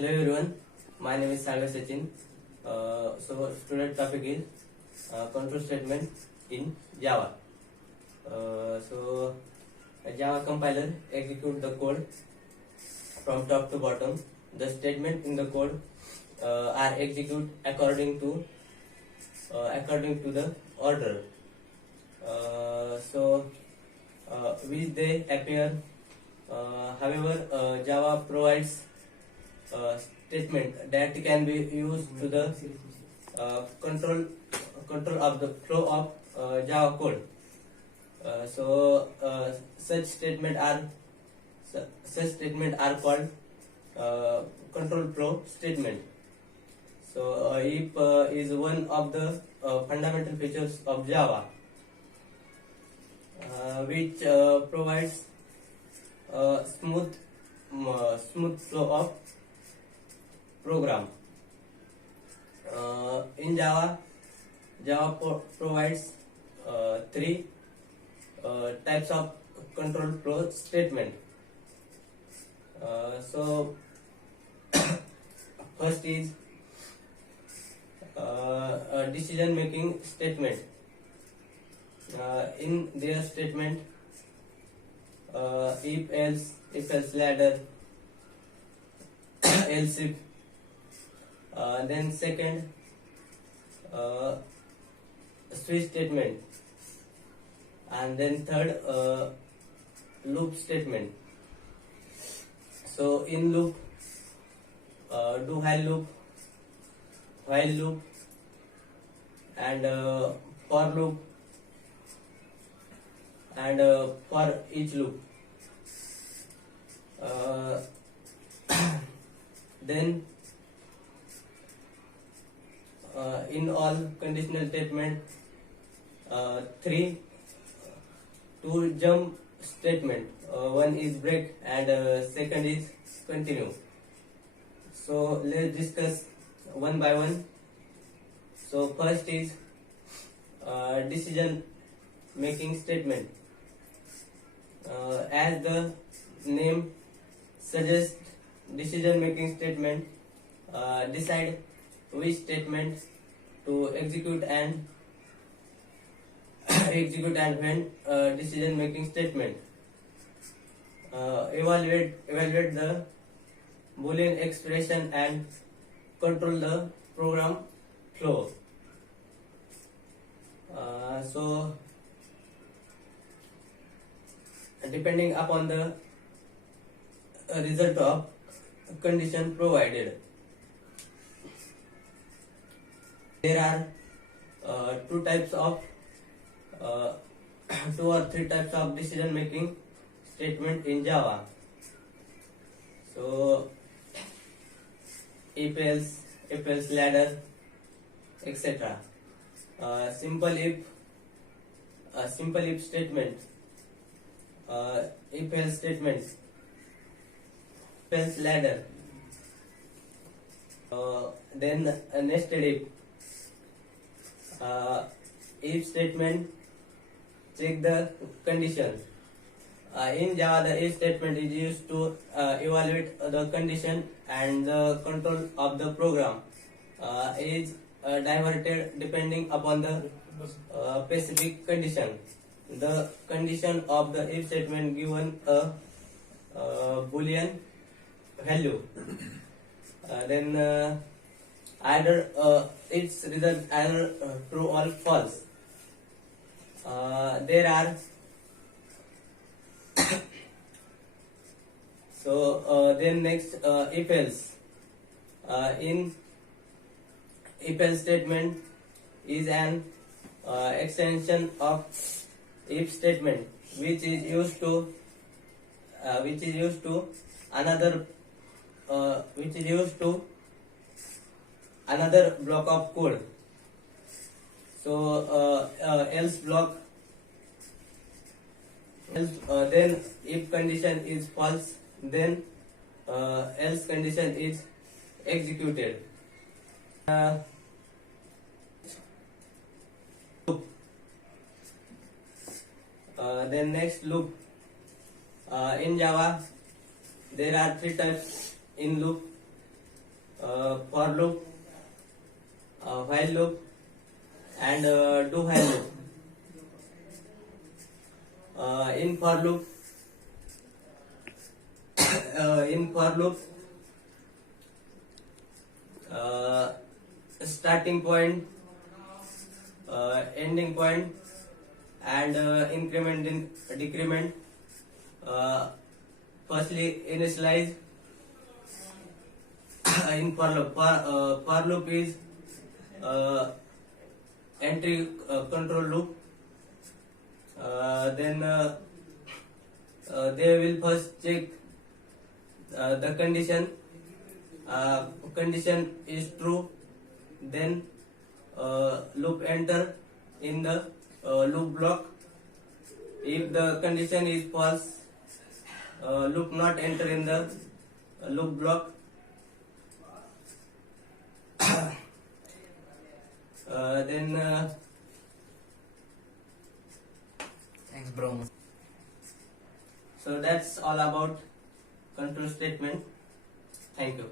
Hello everyone, my name is Sagar Sachin. So student topic is control statement in Java. A Java compiler execute the code from top to bottom. The statement in the code are executed according to the order. Which they appear. However, Java provides statement that can be used to the control of the flow of Java code. Such statement are called control flow statement. If is one of the fundamental features of Java, which provides smooth flow of program. In Java provides three types of control flow statement. First is decision making statement. In their statement, if else ladder, else if. Then second, switch statement, and then third, loop statement. So in loop, do while loop, and for loop, and for each loop. Then in all conditional statement, two jump statement. One is break and second is continue. So let's discuss one by one. So first is decision making statement. As the name suggests, decision making statement decide which statement to execute and when decision making statement evaluate the Boolean expression and control the program flow. Depending upon the result of condition provided, there are two or three types of decision making statement in Java. So if else ladder, etc. Simple if statement, if else statement, if else ladder, then nested if statement check the condition. In Java, the if statement is used to evaluate the condition, and the control of the program is diverted depending upon the specific condition. The condition of the if statement given a Boolean value. Then either its result either true or false. There are then next, if else. In if else statement is an extension of if statement, which is used to another block of code. Else block. Then if condition is false, then else condition is executed. Then next, loop. In Java, there are three types in loop. for loop, while loop, and do while loop. In for loop, starting point, ending point, and increment in decrement. Firstly, initialize. In for loop, for loop is entry control loop. Then they will first check the condition. Condition is true, then loop enter in the loop block. If the condition is false, loop not enter in the loop block. Then Thanks, bro. so that's all about control statement. Thank you.